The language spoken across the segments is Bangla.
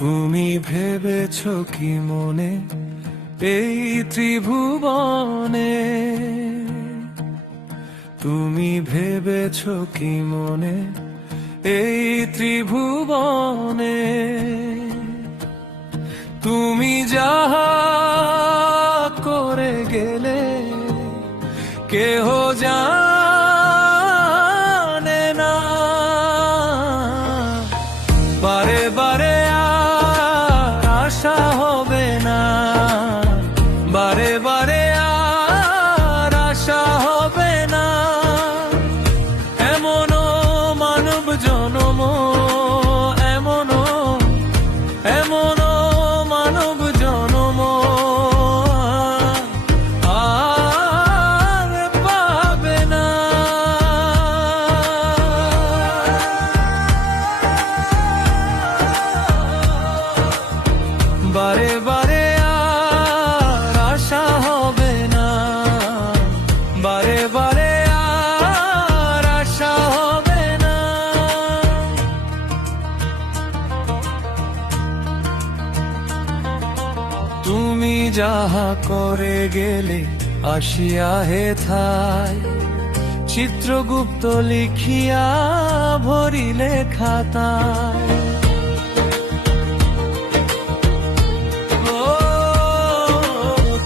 তুমি ভেবেছ কি মনে এই ত্রিভুবনে, তুমি ভেবেছ কি মনে এই ত্রিভুবনে, তুমি যাহা করে গেলে কেহ জানে না। বারে বারে আর আশা হবে না, বারে বারে আর আশা হবে না। এমনও মানব জনম, এমনও এমনও মানব জনম আর পাবে না। বারে বারে আর আশা হবে না, বারে বারে আর আশা হবে না। তুমি যাহা করে গেলে আসিয়া হেথায়, চিত্রগুপ্ত লিখিয়া ভরিলে খাতায়।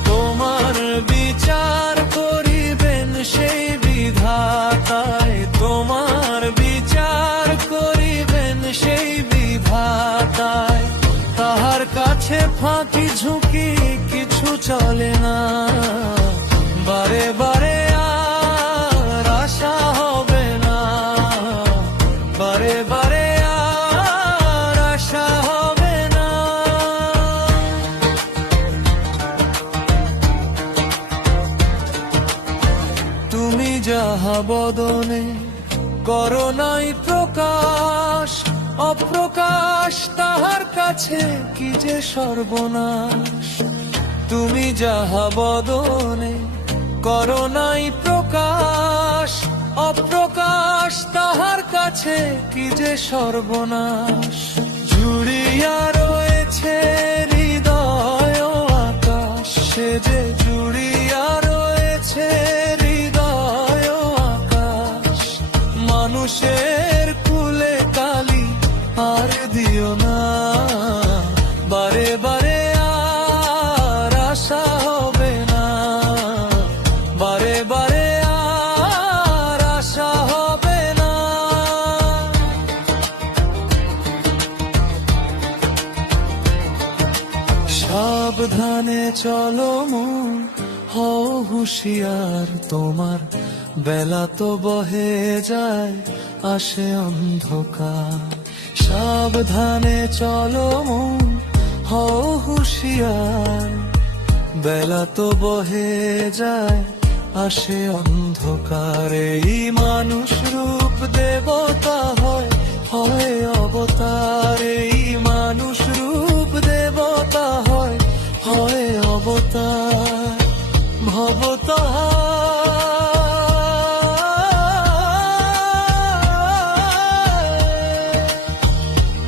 তোমার বিচার করিবেন সেই বিধাতায়, তোমার বিচার করিবেন সেই বিধাতায়। তাহার কাছে ফাঁকি ঝুঁকি কিছু চলে না, বারে বারে আর আশা হবে না, বারে বারে আর আশা হবে না। তুমি যাহা বদনে করো নাই প্রকাশ, অপ্রকাশ তাহার কাছে কি যে সর্বনাশ। তুমি যাহা বদনে করো নাই প্রকাশ, অপ্রকাশ তাহার কাছে কি যে সর্বনাশ। জুড়িয়া রয়েছে হৃদয় আকাশ, সে যে জুড়িয়া রয়েছে হৃদয় আকাশ। মানুষের কুলে কালি আর দিও না, বারে বারে আর আশা হবে না, বারে বারে আর আশা হবে না। সাবধানে চলো মন, হও হুঁশিয়ার, তোমার বেলা তো বহে যায় আসে অন্ধকার। সাবধানে চলো মন, হও হুঁশিয়ার, বেলা তো বহে যায় আসে অন্ধকার। এই মানুষ রূপ দেবতা হয়, হয় অবতার। এই মানুষ রূপ দেবতা হয়, হয় অবতার।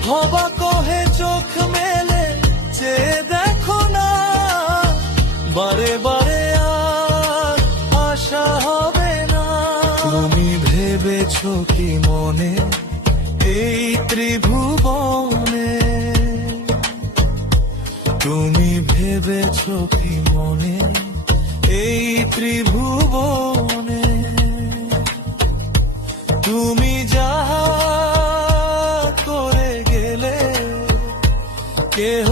হবা কহে চোখ মেলে চেয়ে দেখো না, বারে বারে আর আশা হবে না। তুমি ভেবেছ কি মনে এই ত্রিভুবনে, তুমি ভেবেছ কি মনে এই ত্রিভুবনে। তুমি যাহা করে গেলে কেহ